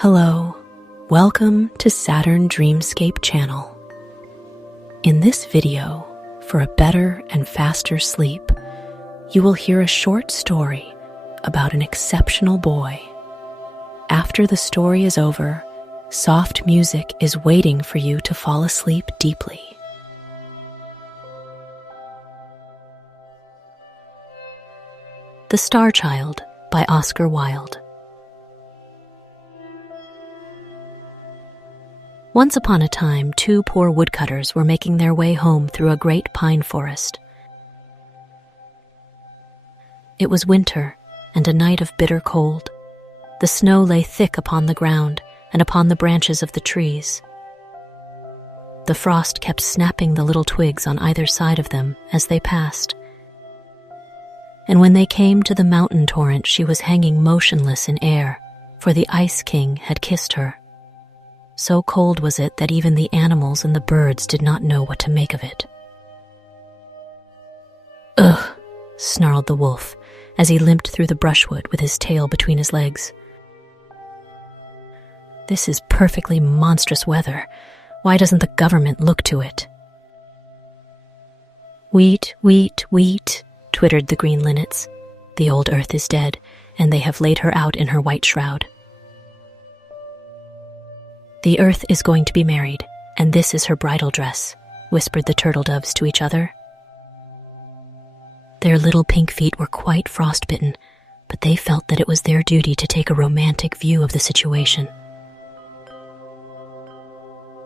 Hello, welcome to Saturn Dreamscape channel. In this video, for a better and faster sleep, you will hear a short story about an exceptional boy. After the story is over, soft music is waiting for you to fall asleep deeply. The Star Child by Oscar Wilde. Once upon a time, two poor woodcutters were making their way home through a great pine forest. It was winter and a night of bitter cold. The snow lay thick upon the ground and upon the branches of the trees. The frost kept snapping the little twigs on either side of them as they passed. And when they came to the mountain torrent, she was hanging motionless in air, for the Ice King had kissed her. So cold was it that even the animals and the birds did not know what to make of it. "Ugh," snarled the wolf as he limped through the brushwood with his tail between his legs. "This is perfectly monstrous weather. Why doesn't the government look to it?" "Wheat, wheat, wheat," twittered the green linnets. "The old earth is dead, and they have laid her out in her white shroud. The earth is going to be married, and this is her bridal dress," whispered the turtle doves to each other. Their little pink feet were quite frostbitten, but they felt that it was their duty to take a romantic view of the situation.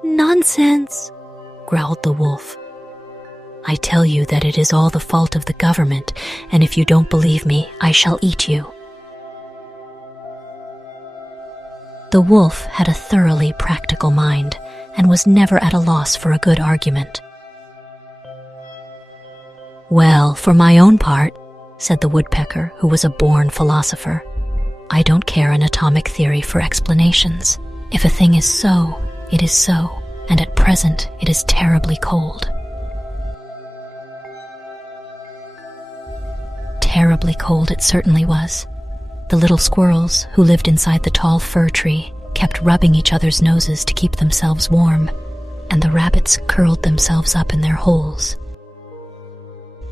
"Nonsense," growled the wolf. "I tell you that it is all the fault of the government, and if you don't believe me, I shall eat you." The wolf had a thoroughly practical mind and was never at a loss for a good argument. "Well, for my own part," said the woodpecker, who was a born philosopher, "I don't care an atomic theory for explanations. If a thing is so, it is so, and at present it is terribly cold." Terribly cold it certainly was. The little squirrels, who lived inside the tall fir tree, kept rubbing each other's noses to keep themselves warm, and the rabbits curled themselves up in their holes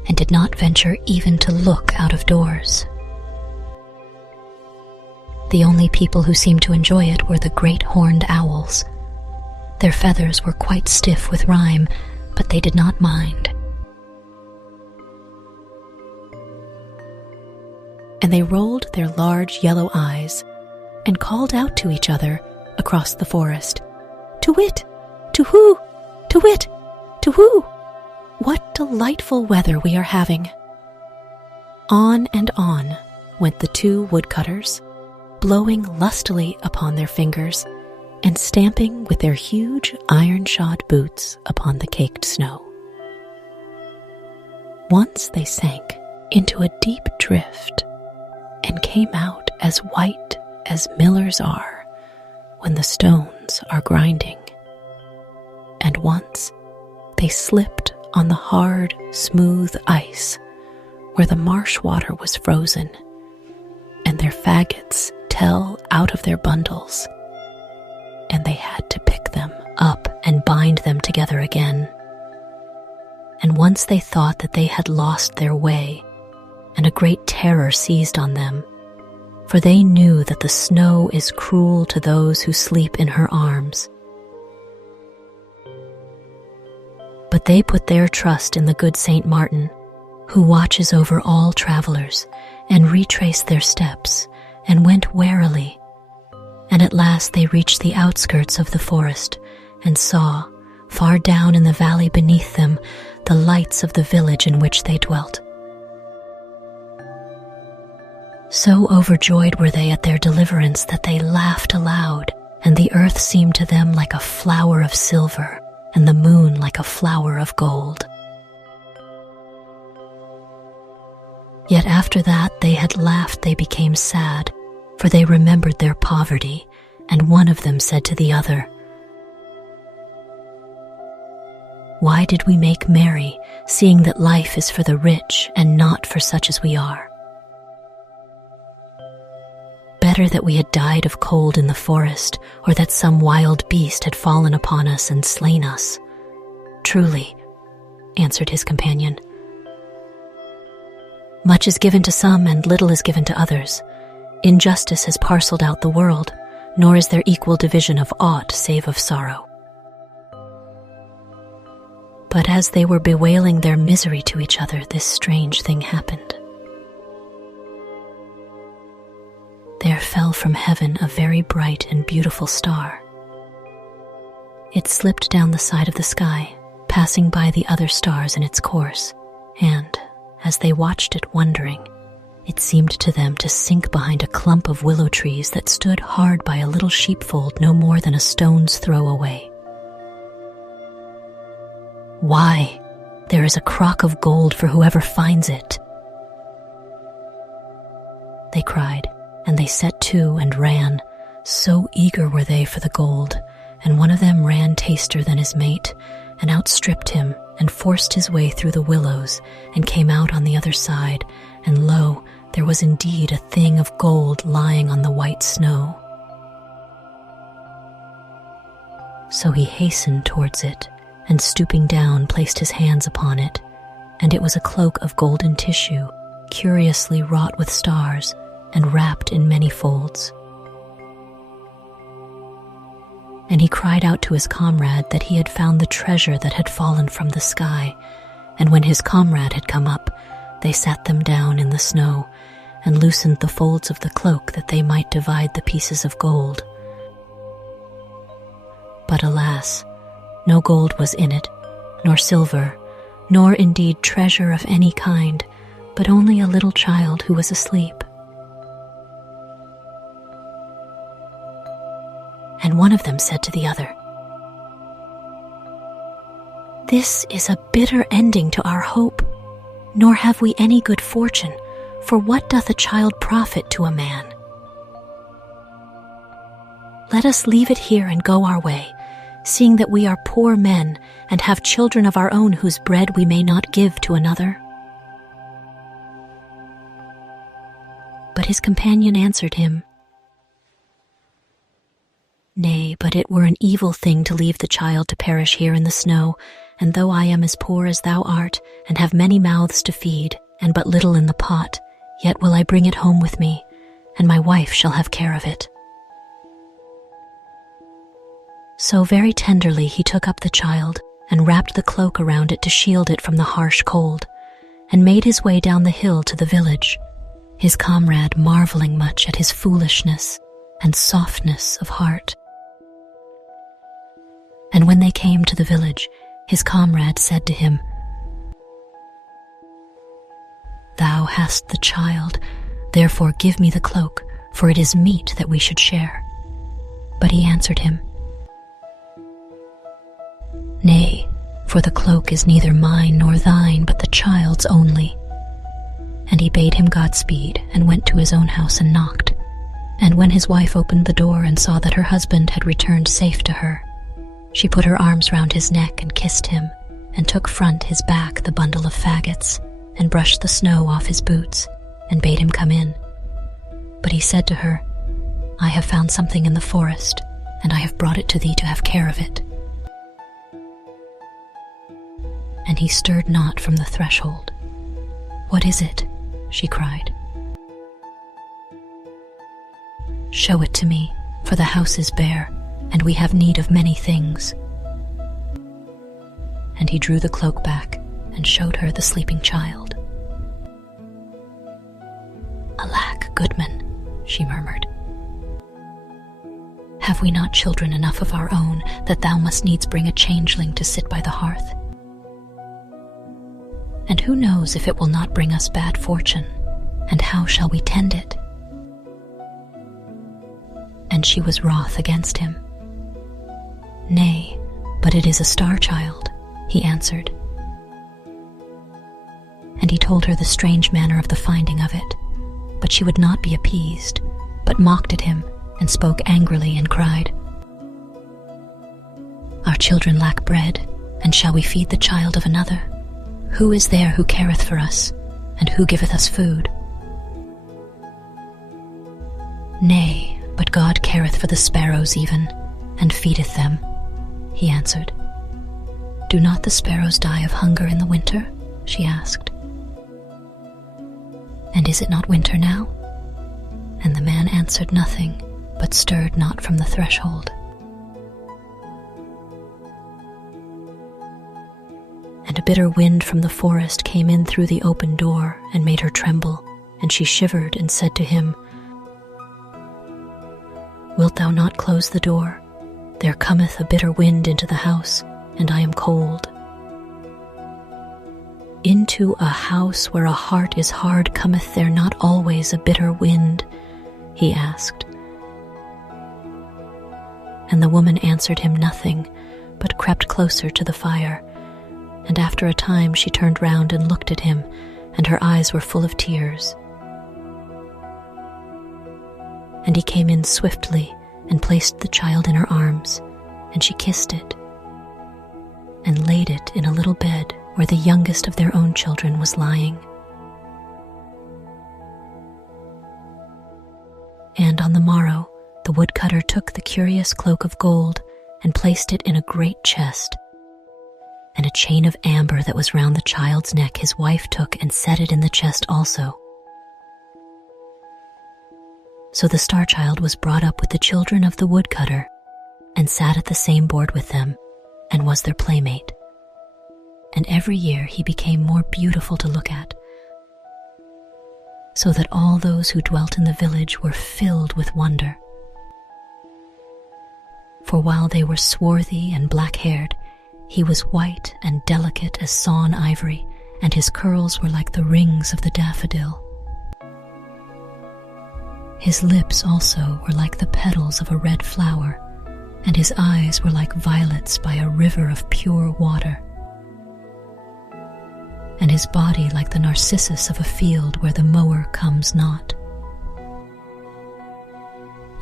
and did not venture even to look out of doors. The only people who seemed to enjoy it were the great horned owls. Their feathers were quite stiff with rime, but they did not mind. And they rolled their large yellow eyes and called out to each other across the forest, "To-wit, to-hoo, to-wit, to-hoo! What delightful weather we are having!" On and on went the two woodcutters, blowing lustily upon their fingers and stamping with their huge iron-shod boots upon the caked snow. Once they sank into a deep drift and came out as white as millers are when the stones are grinding. And once they slipped on the hard, smooth ice where the marsh water was frozen, and their faggots fell out of their bundles, and they had to pick them up and bind them together again. And once they thought that they had lost their way, and a great terror seized on them, for they knew that the snow is cruel to those who sleep in her arms. But they put their trust in the good Saint Martin, who watches over all travelers, and retraced their steps, and went warily. And at last they reached the outskirts of the forest, and saw, far down in the valley beneath them, the lights of the village in which they dwelt. So overjoyed were they at their deliverance that they laughed aloud, and the earth seemed to them like a flower of silver, and the moon like a flower of gold. Yet after that they had laughed, they became sad, for they remembered their poverty, and one of them said to the other, "Why did we make merry, seeing that life is for the rich and not for such as we are? better that we had died of cold in the forest, or that some wild beast had fallen upon us and slain us." "Truly," answered his companion, "much is given to some and little is given to others. Injustice has parceled out the world, nor is there equal division of aught save of sorrow." But as they were bewailing their misery to each other, this strange thing happened. There fell from heaven a very bright and beautiful star. It slipped down the side of the sky, passing by the other stars in its course, and, as they watched it wondering, it seemed to them to sink behind a clump of willow trees that stood hard by a little sheepfold no more than a stone's throw away. "Why, there is a crock of gold for whoever finds it," they cried, and they set to and ran. So eager were they for the gold, and one of them ran taster than his mate, and outstripped him, and forced his way through the willows, and came out on the other side, and lo, there was indeed a thing of gold lying on the white snow. So he hastened towards it, and stooping down placed his hands upon it, and it was a cloak of golden tissue, curiously wrought with stars, and wrapped in many folds. And he cried out to his comrade that he had found the treasure that had fallen from the sky, and when his comrade had come up, they sat them down in the snow, and loosened the folds of the cloak that they might divide the pieces of gold. But alas, no gold was in it, nor silver, nor indeed treasure of any kind, but only a little child who was asleep. And one of them said to the other, "This is a bitter ending to our hope, nor have we any good fortune, for what doth a child profit to a man? Let us leave it here and go our way, seeing that we are poor men and have children of our own whose bread we may not give to another." But his companion answered him, "Nay, but it were an evil thing to leave the child to perish here in the snow, and though I am as poor as thou art, and have many mouths to feed, and but little in the pot, yet will I bring it home with me, and my wife shall have care of it." So very tenderly he took up the child, and wrapped the cloak around it to shield it from the harsh cold, and made his way down the hill to the village, his comrade marveling much at his foolishness and softness of heart. And when they came to the village, his comrade said to him, "Thou hast the child, therefore give me the cloak, for it is meet that we should share." But he answered him, "Nay, for the cloak is neither mine nor thine, but the child's only." And he bade him Godspeed, and went to his own house and knocked. And when his wife opened the door and saw that her husband had returned safe to her, she put her arms round his neck and kissed him, and took front his back the bundle of faggots, and brushed the snow off his boots, and bade him come in. But he said to her, "I have found something in the forest, and I have brought it to thee to have care of it." And he stirred not from the threshold. "What is it?" she cried. "Show it to me, for the house is bare, and we have need of many things." And he drew the cloak back, and showed her the sleeping child. "Alack, goodman," she murmured, "have we not children enough of our own, that thou must needs bring a changeling to sit by the hearth? And who knows if it will not bring us bad fortune, and how shall we tend it?" And she was wroth against him. "Nay, but it is a star child," he answered. And he told her the strange manner of the finding of it, but she would not be appeased, but mocked at him, and spoke angrily, and cried, "Our children lack bread, and shall we feed the child of another? Who is there who careth for us, and who giveth us food?" "Nay, but God careth for the sparrows even, and feedeth them," he answered. "Do not the sparrows die of hunger in the winter?" she asked. "And is it not winter now?" And the man answered nothing, but stirred not from the threshold. And a bitter wind from the forest came in through the open door and made her tremble, and she shivered and said to him, "Wilt thou not close the door? There cometh a bitter wind into the house, and I am cold." "Into a house where a heart is hard cometh there not always a bitter wind?" he asked. And the woman answered him nothing, but crept closer to the fire, and after a time she turned round and looked at him, and her eyes were full of tears. And he came in swiftly and placed the child in her arms, and she kissed it, and laid it in a little bed where the youngest of their own children was lying. And on the morrow the woodcutter took the curious cloak of gold and placed it in a great chest, and a chain of amber that was round the child's neck his wife took and set it in the chest also. So the star-child was brought up with the children of the woodcutter, and sat at the same board with them, and was their playmate. And every year he became more beautiful to look at, so that all those who dwelt in the village were filled with wonder. For while they were swarthy and black-haired, he was white and delicate as sawn ivory, and his curls were like the rings of the daffodil. His lips also were like the petals of a red flower, and his eyes were like violets by a river of pure water, and his body like the narcissus of a field where the mower comes not.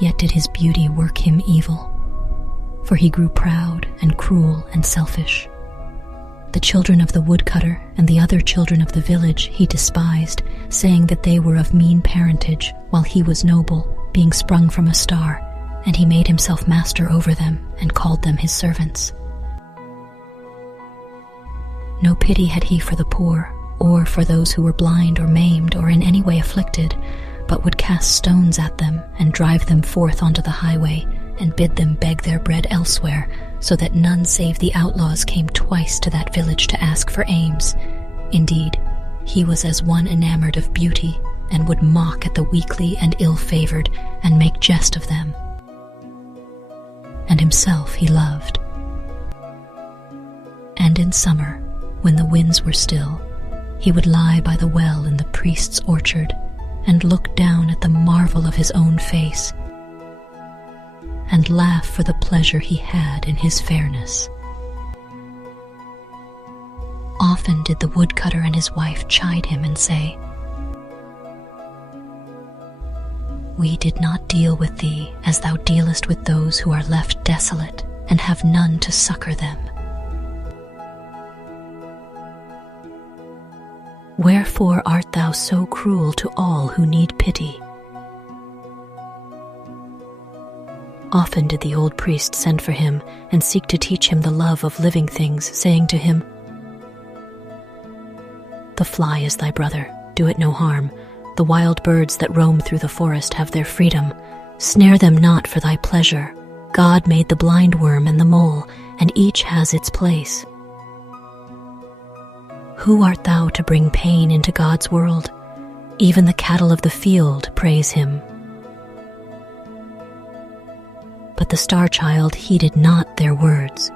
Yet did his beauty work him evil, for he grew proud and cruel and selfish. The children of the woodcutter and the other children of the village he despised, saying that they were of mean parentage, while he was noble, being sprung from a star, and he made himself master over them and called them his servants. No pity had he for the poor, or for those who were blind or maimed or in any way afflicted, but would cast stones at them and drive them forth onto the highway, and bid them beg their bread elsewhere, so that none save the outlaws came twice to that village to ask for alms. Indeed, he was as one enamored of beauty, and would mock at the weakly and ill-favored, and make jest of them. And himself he loved. And in summer, when the winds were still, he would lie by the well in the priest's orchard, and look down at the marvel of his own face, and laugh for the pleasure he had in his fairness. Often did the woodcutter and his wife chide him and say, "We did not deal with thee as thou dealest with those who are left desolate and have none to succor them. Wherefore art thou so cruel to all who need pity?" Often did the old priest send for him and seek to teach him the love of living things, saying to him, "The fly is thy brother, do it no harm. The wild birds that roam through the forest have their freedom. Snare them not for thy pleasure. God made the blind worm and the mole, and each has its place. Who art thou to bring pain into God's world? Even the cattle of the field praise him." But the star-child heeded not their words,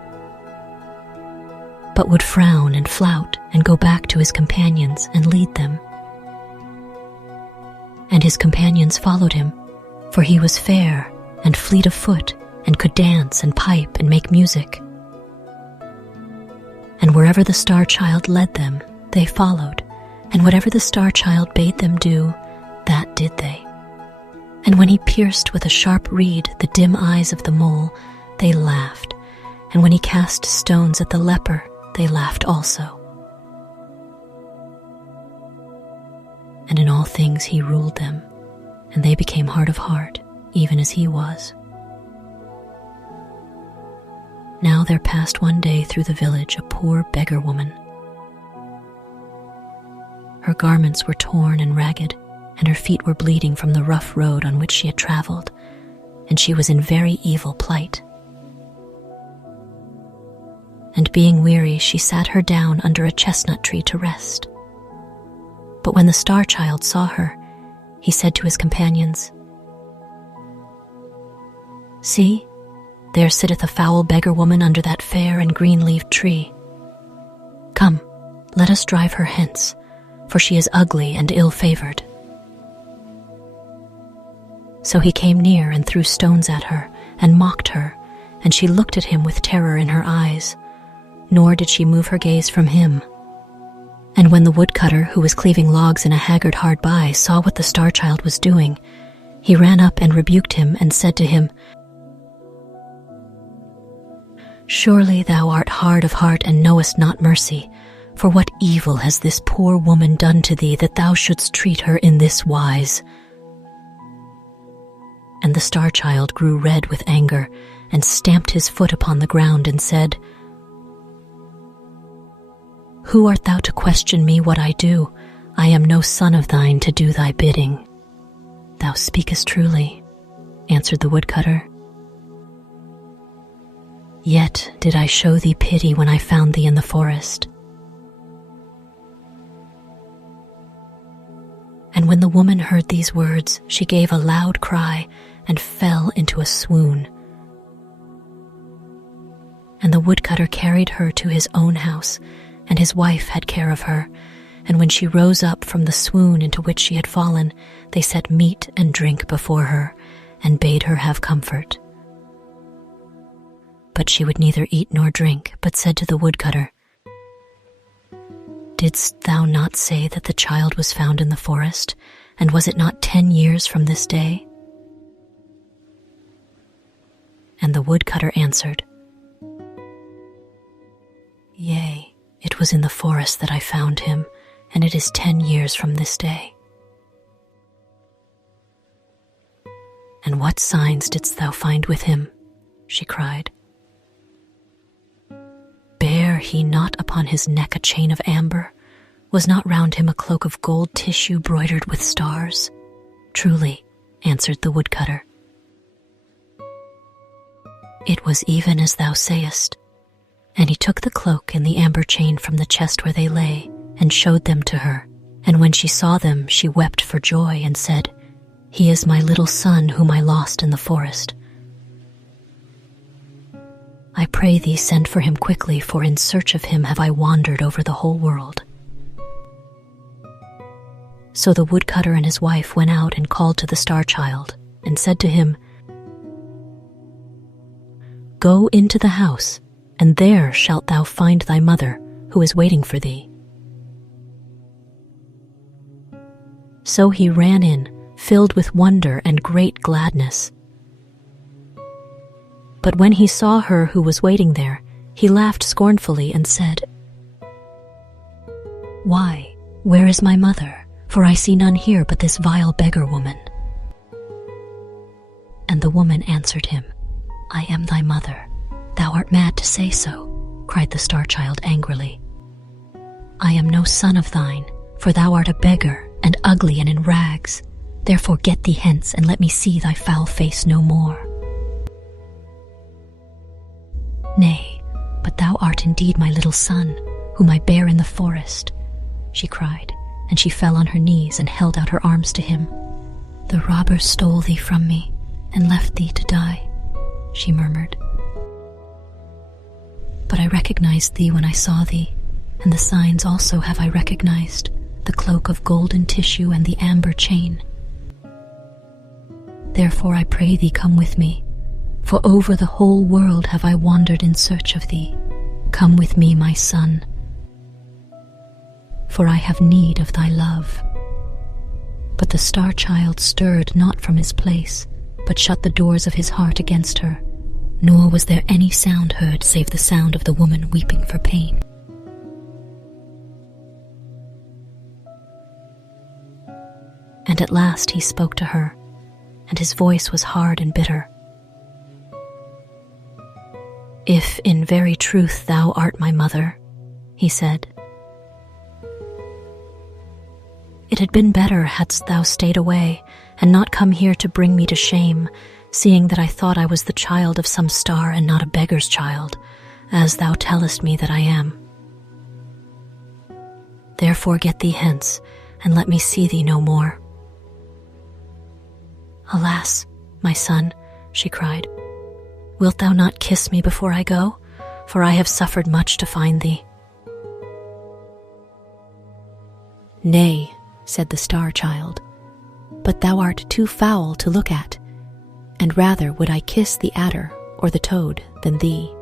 but would frown and flout and go back to his companions and lead them. And his companions followed him, for he was fair and fleet of foot, and could dance and pipe and make music. And wherever the star-child led them, they followed, and whatever the star-child bade them do, that did they. And when he pierced with a sharp reed the dim eyes of the mole, they laughed, and when he cast stones at the leper, they laughed also. And in all things he ruled them, and they became hard of heart, even as he was. Now there passed one day through the village a poor beggar woman. Her garments were torn and ragged, and her feet were bleeding from the rough road on which she had traveled, and she was in very evil plight. And being weary, she sat her down under a chestnut tree to rest. But when the Star Child saw her, he said to his companions, "See, there sitteth a foul beggar woman under that fair and green-leaved tree. Come, let us drive her hence, for she is ugly and ill-favored." So he came near and threw stones at her and mocked her, and she looked at him with terror in her eyes, nor did she move her gaze from him. And when the woodcutter, who was cleaving logs in a haggard hard by, saw what the Star Child was doing, he ran up and rebuked him and said to him, "Surely thou art hard of heart and knowest not mercy, for what evil has this poor woman done to thee that thou shouldst treat her in this wise?" And the Star Child grew red with anger and stamped his foot upon the ground and said, "Who art thou to question me what I do? I am no son of thine to do thy bidding." "Thou speakest truly," answered the woodcutter. "Yet did I show thee pity when I found thee in the forest." And when the woman heard these words, she gave a loud cry and fell into a swoon. And the woodcutter carried her to his own house, and his wife had care of her, and when she rose up from the swoon into which she had fallen, they set meat and drink before her, and bade her have comfort. But she would neither eat nor drink, but said to the woodcutter, "Didst thou not say that the child was found in the forest, and was it not 10 years from this day?" And the woodcutter answered, "Yea, it was in the forest that I found him, and it is 10 years from this day." "And what signs didst thou find with him?" she cried. "Bare he not upon his neck a chain of amber? Was not round him a cloak of gold tissue broidered with stars?" "Truly," answered the woodcutter, "it was even as thou sayest." And he took the cloak and the amber chain from the chest where they lay, and showed them to her. And when she saw them, she wept for joy, and said, "He is my little son whom I lost in the forest. I pray thee send for him quickly, for in search of him have I wandered over the whole world." So the woodcutter and his wife went out and called to the Star Child, and said to him, "Go into the house, and there shalt thou find thy mother, who is waiting for thee." So he ran in, filled with wonder and great gladness. But when he saw her who was waiting there, he laughed scornfully and said, "Why, where is my mother? For I see none here but this vile beggar woman." And the woman answered him, "I am thy mother. Thou art mad to say so," cried the Star Child angrily. "I am no son of thine, for thou art a beggar, and ugly and in rags. Therefore get thee hence, and let me see thy foul face no more." "Nay, but thou art indeed my little son, whom I bare in the forest," she cried, and she fell on her knees and held out her arms to him. "The robbers stole thee from me, and left thee to die," she murmured. "But I recognized thee when I saw thee, and the signs also have I recognized, the cloak of golden tissue and the amber chain. Therefore I pray thee come with me, for over the whole world have I wandered in search of thee. Come with me, my son, for I have need of thy love." But the Star Child stirred not from his place, but shut the doors of his heart against her, nor was there any sound heard save the sound of the woman weeping for pain. And at last he spoke to her, and his voice was hard and bitter. "If in very truth thou art my mother," he said, "it had been better hadst thou stayed away and not come here to bring me to shame, seeing that I thought I was the child of some star and not a beggar's child, as thou tellest me that I am. Therefore get thee hence, and let me see thee no more." "Alas, my son," she cried, "wilt thou not kiss me before I go? For I have suffered much to find thee." "Nay," said the star child, "but thou art too foul to look at, and rather would I kiss the adder or the toad than thee."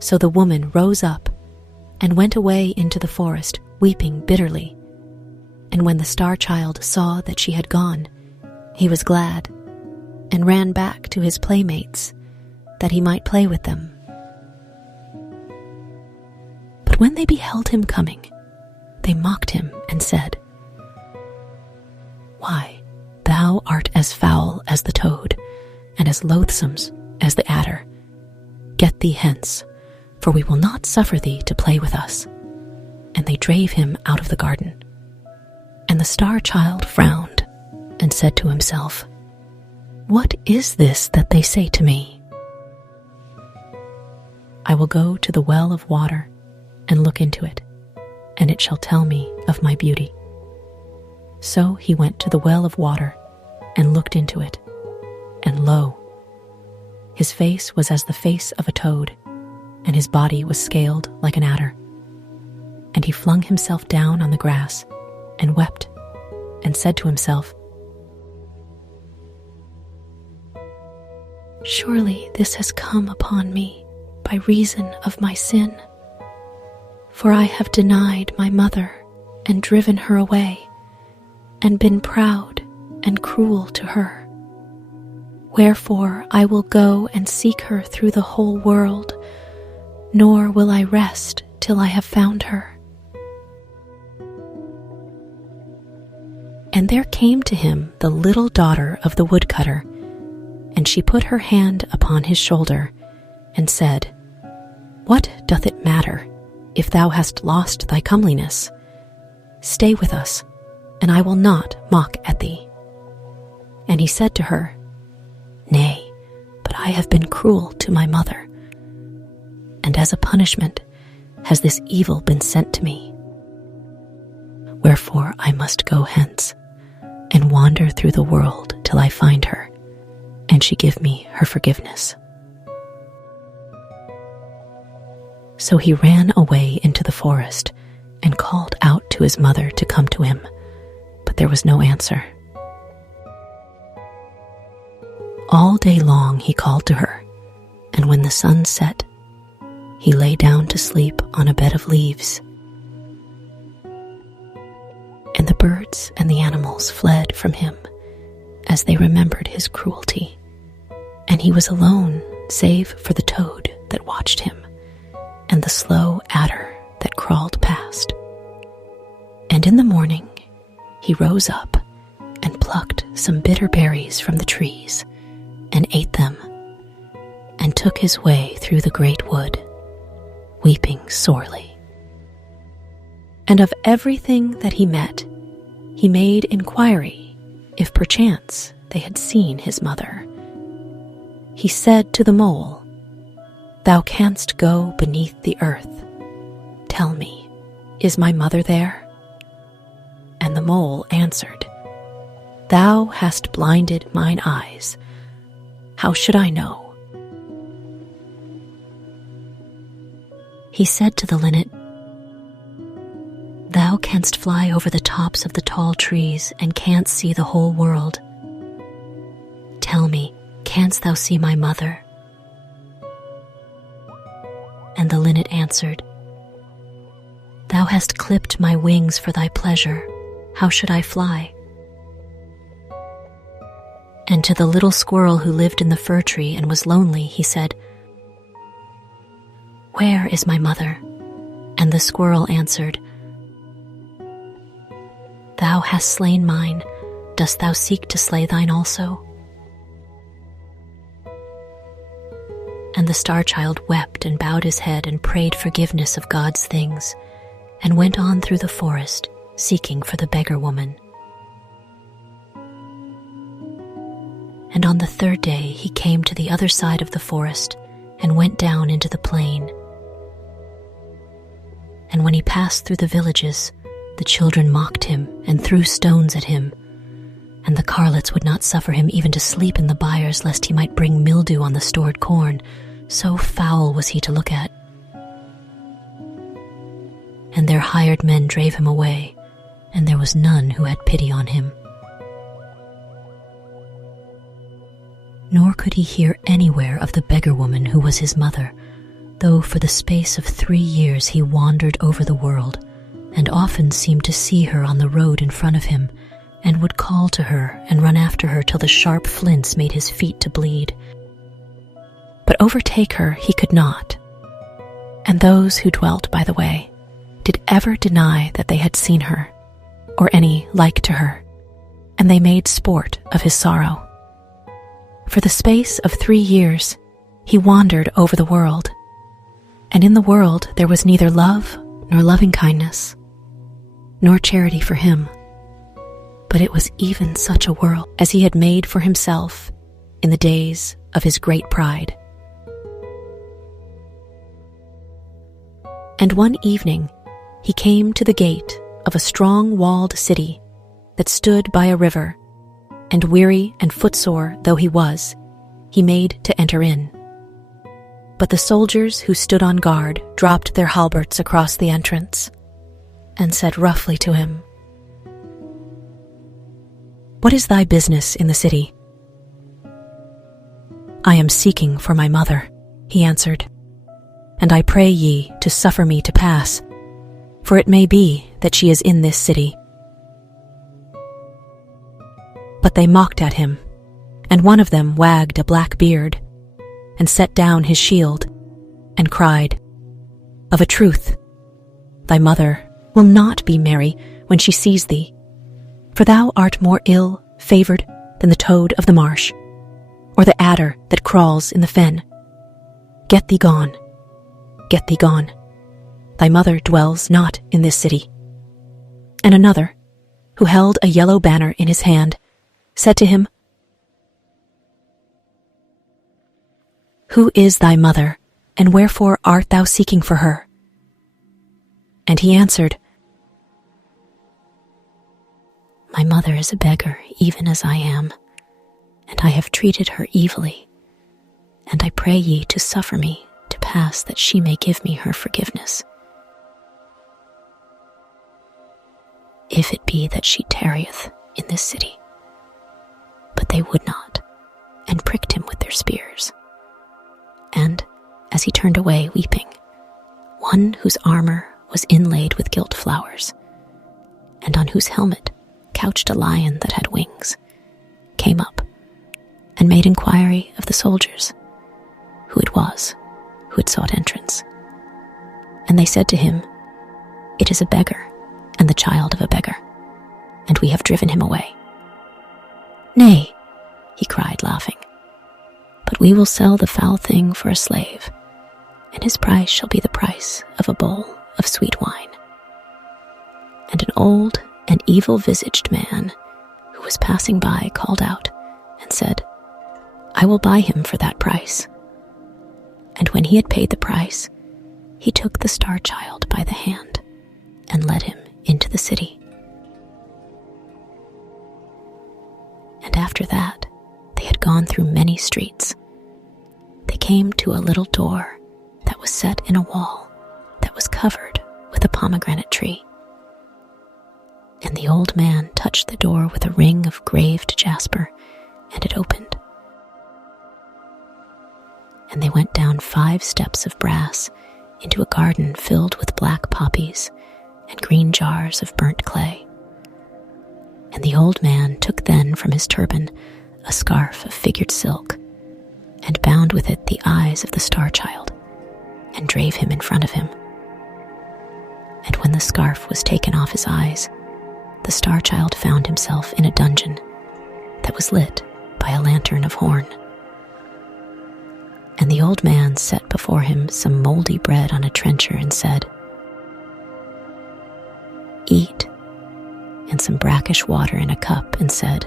So the woman rose up and went away into the forest, weeping bitterly. And when the star child saw that she had gone, he was glad, and ran back to his playmates, that he might play with them. But when they beheld him coming, they mocked him and said, "Why, thou art as foul as the toad, and as loathsome as the adder. Get thee hence, for we will not suffer thee to play with us." And they drave him out of the garden. And the star child frowned and said to himself, "What is this that they say to me? I will go to the well of water and look into it, and it shall tell me of my beauty." So he went to the well of water and looked into it, and lo, his face was as the face of a toad, and his body was scaled like an adder. And he flung himself down on the grass and wept, and said to himself, "Surely this has come upon me by reason of my sin. For I have denied my mother and driven her away, and been proud and cruel to her. Wherefore I will go and seek her through the whole world, nor will I rest till I have found her." And there came to him the little daughter of the woodcutter, and she put her hand upon his shoulder, and said, "What doth it matter, if thou hast lost thy comeliness? Stay with us, and I will not mock at thee." And he said to her, "Nay, but I have been cruel to my mother, and as a punishment has this evil been sent to me. Wherefore I must go hence, and wander through the world till I find her, and she give me her forgiveness." So he ran away into the forest, and called out to his mother to come to him, but there was no answer. All day long he called to her, and when the sun set, he lay down to sleep on a bed of leaves. And the birds and the animals fled from him, as they remembered his cruelty, and he was alone save for the toad that watched him, and the slow adder that crawled past. And in the morning he rose up and plucked some bitter berries from the trees, and ate them, and took his way through the great wood, weeping sorely. And of everything that he met, he made inquiry if perchance they had seen his mother. He said to the mole, "Thou canst go beneath the earth. Tell me, is my mother there?" And the mole answered, "Thou hast blinded mine eyes. How should I know?" He said to the linnet, "Thou canst fly over the tops of the tall trees and canst see the whole world. Tell me, canst thou see my mother?" And the linnet answered, "Thou hast clipped my wings for thy pleasure. How should I fly?" And to the little squirrel who lived in the fir tree and was lonely, he said, "Where is my mother?" And the squirrel answered, "Thou hast slain mine, dost thou seek to slay thine also?" And the star-child wept and bowed his head and prayed forgiveness of God's things, and went on through the forest, seeking for the beggar woman. And on the third day he came to the other side of the forest, and went down into the plain. And when he passed through the villages, the children mocked him and threw stones at him, and the carlets would not suffer him even to sleep in the byres, lest he might bring mildew on the stored corn. So foul was he to look at. And their hired men drave him away, and there was none who had pity on him. Nor could he hear anywhere of the beggar woman who was his mother, though for the space of 3 years he wandered over the world, and often seemed to see her on the road in front of him, and would call to her and run after her till the sharp flints made his feet to bleed. But overtake her he could not, and those who dwelt by the way did ever deny that they had seen her, or any like to her, and they made sport of his sorrow. For the space of 3 years he wandered over the world, and in the world there was neither love nor loving kindness, nor charity for him, but it was even such a world as he had made for himself in the days of his great pride. And one evening he came to the gate of a strong walled city that stood by a river, and weary and footsore though he was, he made to enter in. But the soldiers who stood on guard dropped their halberts across the entrance, and said roughly to him, "What is thy business in the city?" "I am seeking for my mother," he answered, "and I pray ye to suffer me to pass, for it may be that she is in this city." But they mocked at him, and one of them wagged a black beard, and set down his shield, and cried, "Of a truth, thy mother will not be merry when she sees thee, for thou art more ill-favored than the toad of the marsh, or the adder that crawls in the fen. Get thee gone, get thee gone. Thy mother dwells not in this city." And another, who held a yellow banner in his hand, said to him, "Who is thy mother, and wherefore art thou seeking for her?" And he answered, "My mother is a beggar, even as I am, and I have treated her evilly, and I pray ye to suffer me to pass, that she may give me her forgiveness. If it be that she tarrieth in this city." But they would not, and pricked him with their spears. And, as he turned away weeping, one whose armor was inlaid with gilt flowers, and on whose helmet couched a lion that had wings, came up, and made inquiry of the soldiers who it was who had sought entrance. And they said to him, "It is a beggar, and the child of a beggar, and we have driven him away." "Nay," he cried, laughing, "but we will sell the foul thing for a slave, and his price shall be the price of a bowl of sweet wine." And an old and evil-visaged man who was passing by called out and said, "I will buy him for that price." And when he had paid the price, he took the star-child by the hand and led him into the city. And after that, they had gone through many streets. They came to a little door that was set in a wall that was covered with a pomegranate tree. And the old man touched the door with a ring of graved jasper, and it opened. And they went down 5 steps of brass into a garden filled with black poppies and green jars of burnt clay. And the old man took then from his turban a scarf of figured silk, and bound with it the eyes of the star-child, and drave him in front of him. And when the scarf was taken off his eyes, the star-child found himself in a dungeon that was lit by a lantern of horn. And the old man set before him some moldy bread on a trencher and said, "Eat," and some brackish water in a cup and said,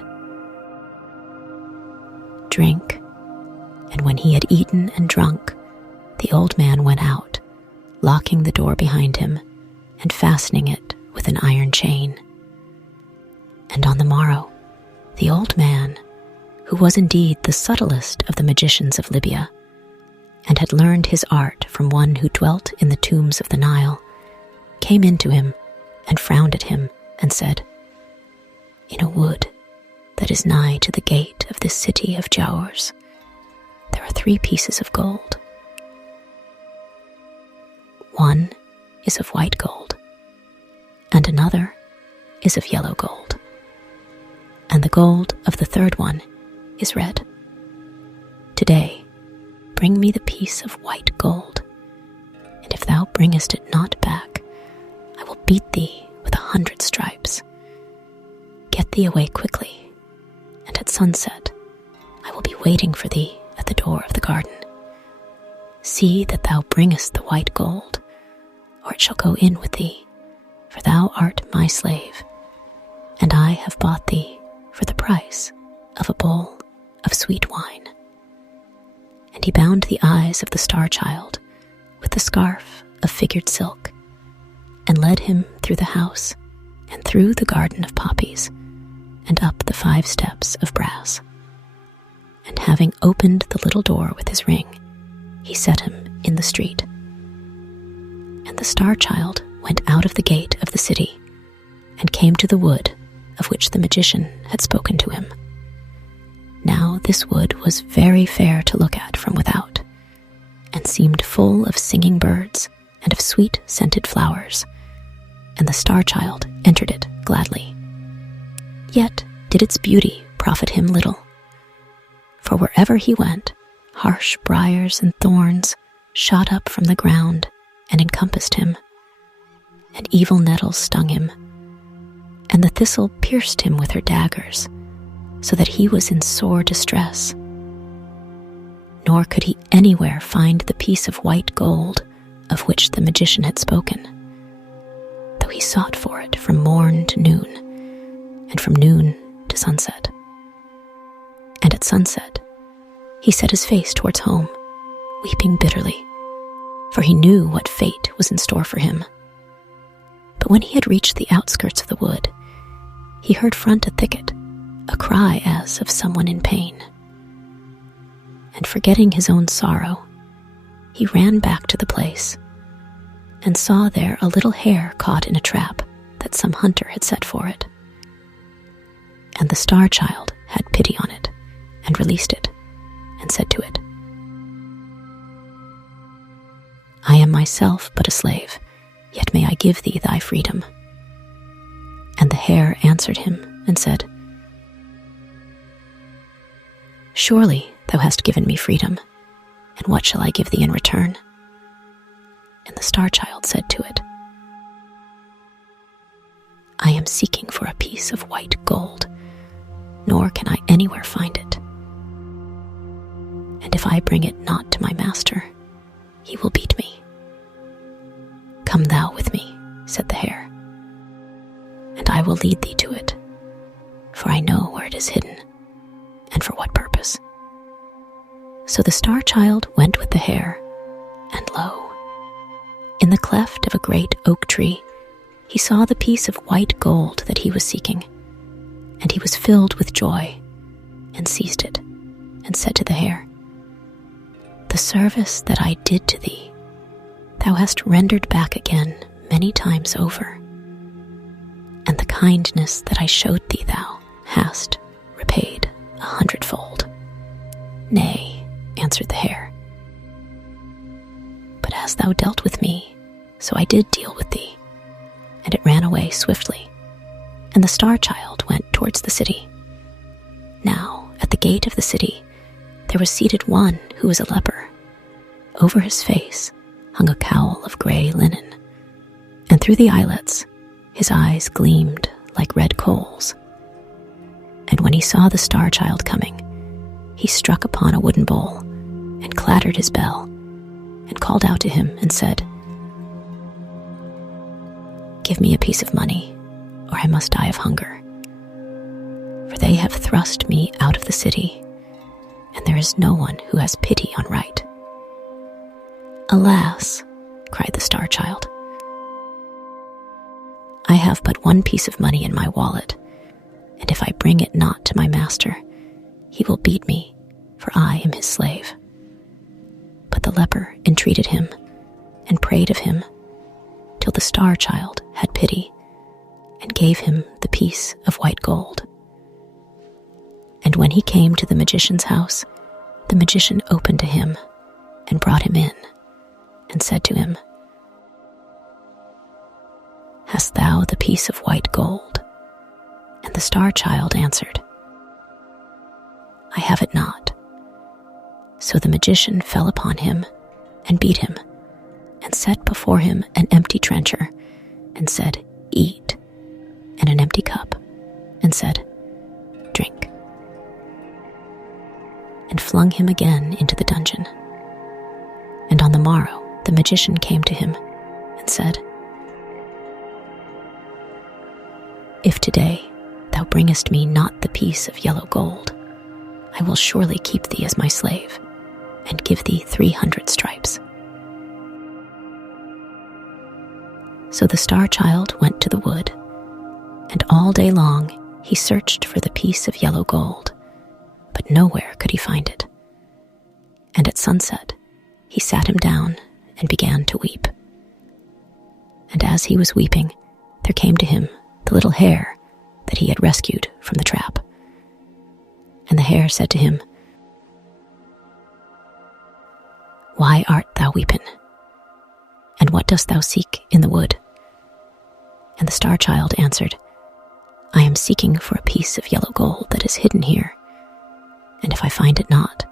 "Drink." And when he had eaten and drunk, the old man went out, locking the door behind him and fastening it with an iron chain. And on the morrow, the old man, who was indeed the subtlest of the magicians of Libya, and had learned his art from one who dwelt in the tombs of the Nile, came into him and frowned at him and said, "In a wood that is nigh to the gate of this city of Giaours, there are 3 pieces of gold. One is of white gold, and another is of yellow gold, and the gold of the third one is red. Today, bring me the piece of white gold, and if thou bringest it not back, I will beat thee with 100 stripes. Get thee away quickly, and at sunset I will be waiting for thee at the door of the garden. See that thou bringest the white gold, or it shall go in with thee, for thou art my slave, and I have bought thee for the price of a bowl of sweet wine." And he bound the eyes of the star child with the scarf of figured silk, and led him through the house, and through the garden of poppies, and up the 5 steps of brass. And having opened the little door with his ring, he set him in the street. And the star child went out of the gate of the city, and came to the wood of which the magician had spoken to him. Now this wood was very fair to look at from without, and seemed full of singing birds and of sweet scented flowers, and the star child entered it gladly. Yet did its beauty profit him little, for wherever he went, harsh briars and thorns shot up from the ground and encompassed him, and evil nettles stung him, and the thistle pierced him with her daggers, so that he was in sore distress. Nor could he anywhere find the piece of white gold of which the magician had spoken, though he sought for it from morn to noon, and from noon to sunset. And at sunset he set his face towards home, weeping bitterly, for he knew what fate was in store for him. But when he had reached the outskirts of the wood, he heard front a thicket a cry as of someone in pain. And forgetting his own sorrow, he ran back to the place, and saw there a little hare caught in a trap that some hunter had set for it. And the star child had pity on it, and released it, and said to it, "I am myself but a slave, yet may I give thee thy freedom." And the hare answered him, and said, "Surely thou hast given me freedom, and what shall I give thee in return?" And the star child said to it, "I am seeking for a piece of white gold, nor can I anywhere find it. And if I bring it not to my master, he will beat me." "Come thou with me," said the hare, "and I will lead thee to it, for I know where it is hidden, and for what purpose." So the star child went with the hare, and lo, in the cleft of a great oak tree he saw the piece of white gold that he was seeking, and he was filled with joy, and seized it, and said to the hare, "The service that I did to thee, thou hast rendered back again many times over, and the kindness that I showed thee thou hast repaid 100-fold. "Nay," answered the hare, "but as thou dealt with me, so I did deal with thee." And it ran away swiftly, and the star child went towards the city. Now at the gate of the city there was seated one who was a leper. Over his face hung a cowl of gray linen, and through the eyelets his eyes gleamed like red coals. And when he saw the star child coming, he struck upon a wooden bowl and clattered his bell and called out to him and said, "Give me a piece of money, or I must die of hunger. For they have thrust me out of the city, and there is no one who has pity on right." "Alas," cried the star child, "I have but one piece of money in my wallet, and if I bring it not to my master, he will beat me, for I am his slave." But the leper entreated him and prayed of him till the star child had pity and gave him the piece of white gold. And when he came to the magician's house, the magician opened to him and brought him in and said to him, "Hast thou the piece of white gold?" And the star child answered, "I have it not." So the magician fell upon him and beat him and set before him an empty trencher and said, "Eat," and an empty cup and said, "Drink," and flung him again into the dungeon. And on the morrow the magician came to him and said, "If today thou bringest me not the piece of yellow gold, I will surely keep thee as my slave and give thee 300 stripes." So the star child went to the wood, and all day long he searched for the piece of yellow gold, but nowhere could he find it. And at sunset he sat him down and began to weep. And as he was weeping, there came to him the little hare that he had rescued from the trap. And the hare said to him, "Why art thou weeping? And what dost thou seek in the wood?" And the star child answered, "I am seeking for a piece of yellow gold that is hidden here, and if I find it not,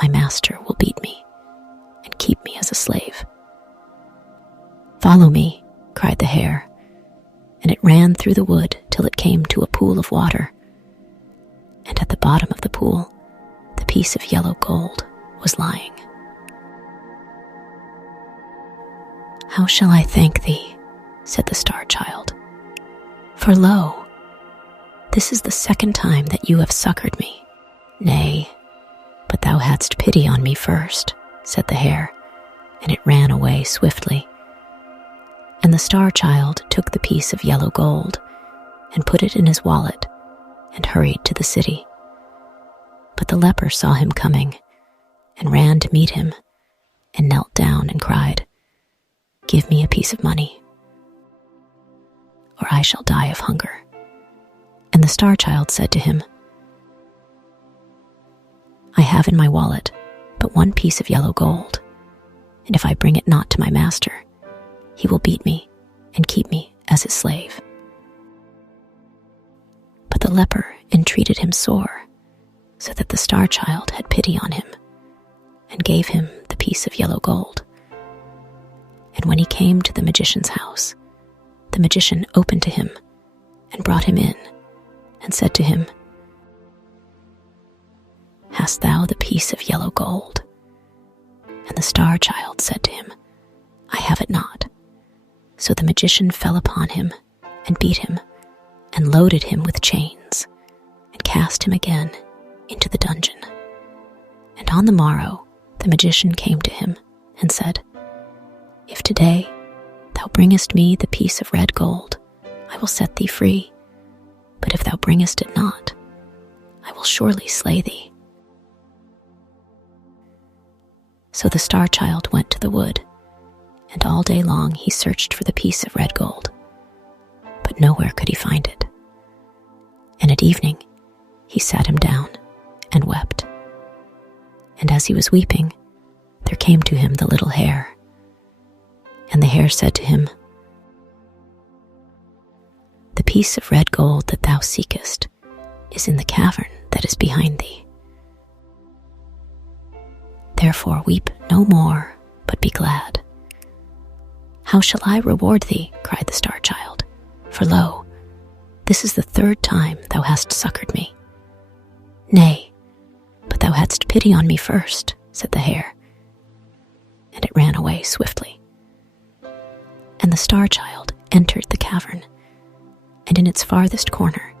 my master will beat me and keep me as a slave." "Follow me," cried the hare, and it ran through the wood till it came to a pool of water. And at the bottom of the pool, the piece of yellow gold was lying. "How shall I thank thee?" said the star child. "For lo, this is the second time that you have succored me." "Nay, but thou hadst pity on me first," said the hare, and it ran away swiftly. And the star child took the piece of yellow gold and put it in his wallet and hurried to the city. But the leper saw him coming and ran to meet him and knelt down and cried, "Give me a piece of money, or I shall die of hunger." And the star child said to him, "I have in my wallet but one piece of yellow gold, and if I bring it not to my master, he will beat me and keep me as his slave." But the leper entreated him sore, so that the star child had pity on him and gave him the piece of yellow gold. And when he came to the magician's house, the magician opened to him and brought him in and said to him, "Hast thou the piece of yellow gold?" And the star child said to him, "I have it not." So the magician fell upon him and beat him and loaded him with chains and cast him again into the dungeon. And on the morrow the magician came to him and said, "If today thou bringest me the piece of red gold, I will set thee free. But if thou bringest it not, I will surely slay thee." So the star child went to the wood, and all day long he searched for the piece of red gold, but nowhere could he find it. And at evening he sat him down and wept. And as he was weeping, there came to him the little hare. And the hare said to him, "The piece of red gold that thou seekest is in the cavern that is behind thee. Therefore weep no more, but be glad." "How shall I reward thee?" cried the star child. "For lo, This is the third time thou hast succored me." "Nay, but thou hadst pity on me first," said the hare, and it ran away swiftly. And the Star-Child entered the cavern, and in its farthest corner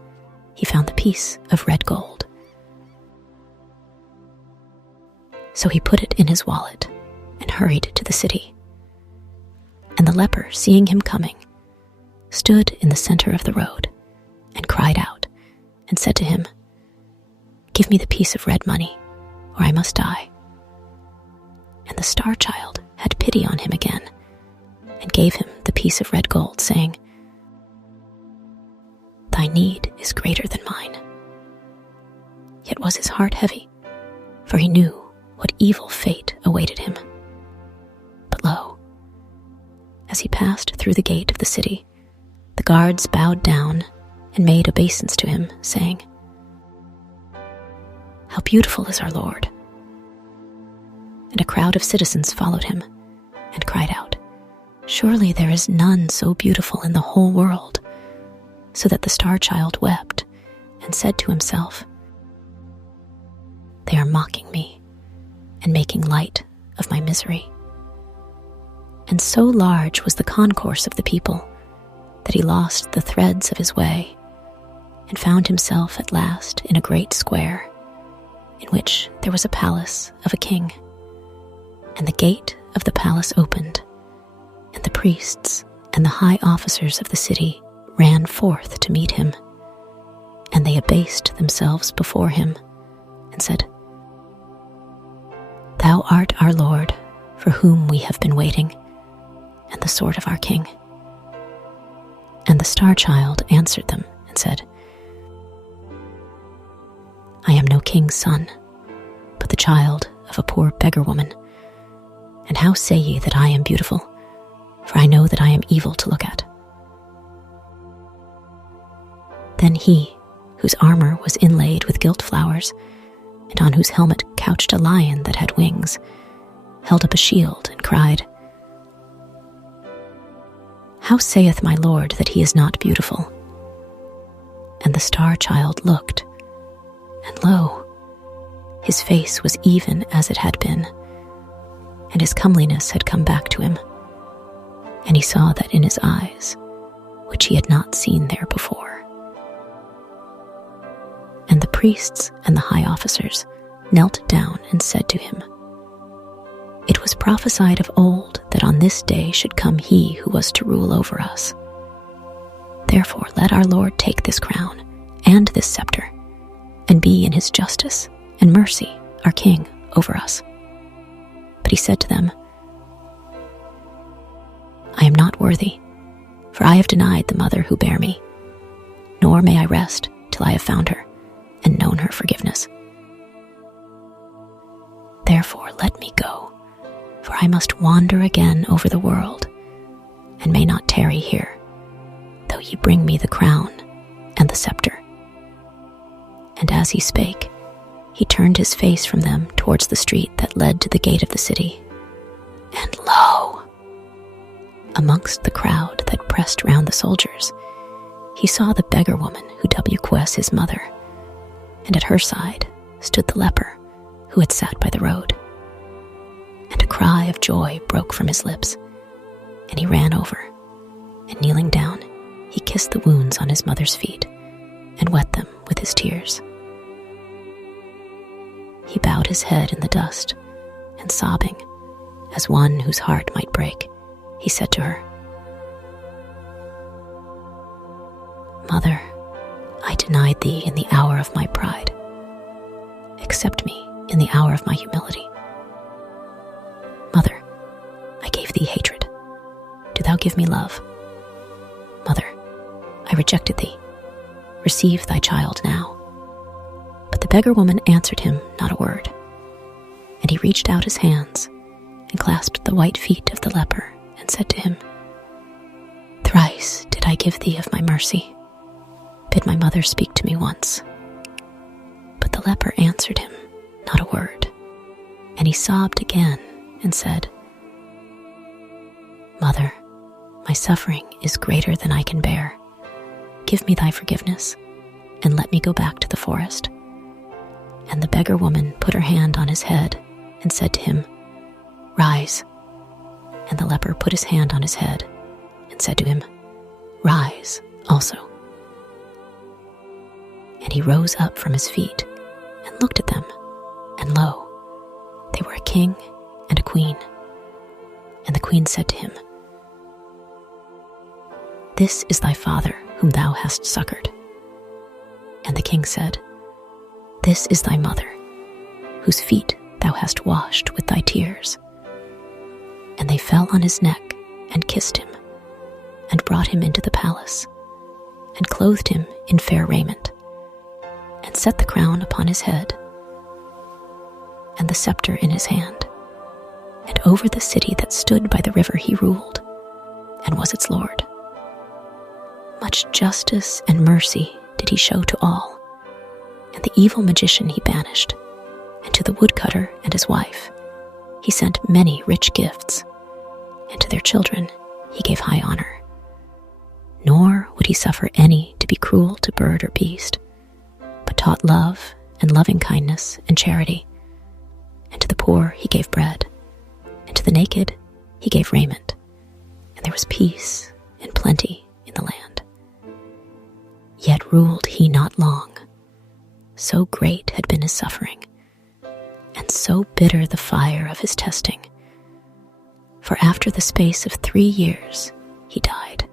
he found the piece of red gold. So he put it in his wallet and hurried to the city. And the leper, seeing him coming, stood in the center of the road and cried out and said to him, "Give me the piece of red money, or I must die." And the Star-Child had pity on him again and gave him the piece of red gold, saying, "Thy need is greater than mine." Yet was his heart heavy, for he knew what evil fate awaited him. But lo, as he passed through the gate of the city, the guards bowed down and made obeisance to him, saying, "How beautiful is our Lord!" And a crowd of citizens followed him and cried out, "Surely there is none so beautiful in the whole world," so that the Star-Child wept and said to himself, "They are mocking me and making light of my misery." And so large was the concourse of the people that he lost the threads of his way and found himself at last in a great square, in which there was a palace of a king. And the gate of the palace opened, and the priests and the high officers of the city ran forth to meet him, and they abased themselves before him and said, "Thou art our Lord, for whom we have been waiting, and the sword of our king." And the Star-Child answered them and said, "I am no king's son, but the child of a poor beggar woman. And how say ye that I am beautiful? For I know that I am evil to look at." Then he, whose armor was inlaid with gilt flowers, and on whose helmet couched a lion that had wings, held up a shield and cried, "How saith my Lord that he is not beautiful?" And the Star-Child looked, and lo, his face was even as it had been, and his comeliness had come back to him, and he saw that in his eyes, which he had not seen there before. And the priests and the high officers knelt down and said to him, "It was prophesied of old that on this day should come he who was to rule over us. Therefore let our Lord take this crown and this scepter, and be in his justice and mercy our king over us." But he said to them, "I am not worthy, for I have denied the mother who bare me, nor may I rest till I have found her and known her forgiveness. Therefore let me go, for I must wander again over the world, and may not tarry here, though ye bring me the crown and the scepter." And as he spake, he turned his face from them towards the street that led to the gate of the city. And lo! Amongst the crowd that pressed round the soldiers, he saw the beggar woman who was his mother, and at her side stood the leper who had sat by the road. And a cry of joy broke from his lips, and he ran over, and kneeling down, he kissed the wounds on his mother's feet and wet them with his tears. He bowed his head in the dust, and sobbing, as one whose heart might break, he said to her, "Mother, I denied thee in the hour of my pride. Accept me in the hour of my humility. Mother, I gave thee hatred. Do thou give me love? Mother, I rejected thee. Receive thy child now." But the beggar woman answered him not a word, and he reached out his hands and clasped the white feet of the leper and said to him, "Thrice did I give thee of my mercy. Bid my mother speak to me once." But the leper answered him not a word, and he sobbed again and said, "Mother, my suffering is greater than I can bear. give me thy forgiveness, and let me go back to the forest." And the beggar woman put her hand on his head and said to him, "Rise." And the leper put his hand on his head and said to him, "Rise also." And he rose up from his feet and looked at them, and lo, they were a king and a queen. And the queen said to him, "This is thy father whom thou hast succored." And the king said, "This is thy mother, whose feet thou hast washed with thy tears." And they fell on his neck and kissed him, and brought him into the palace, and clothed him in fair raiment, and set the crown upon his head, and the scepter in his hand. And over the city that stood by the river he ruled, and was its lord. Much justice and mercy did he show to all, and the evil magician he banished, and to the woodcutter and his wife he sent many rich gifts, and to their children he gave high honor. Nor would he suffer any to be cruel to bird or beast, but taught love and loving kindness and charity. And to the poor he gave bread, and to the naked he gave raiment, and there was peace and plenty in the land. Yet ruled he not long, so great had been his suffering, and so bitter the fire of his testing. For after the space of 3 years he died,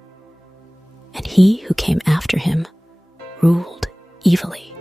and he who came after him ruled evilly.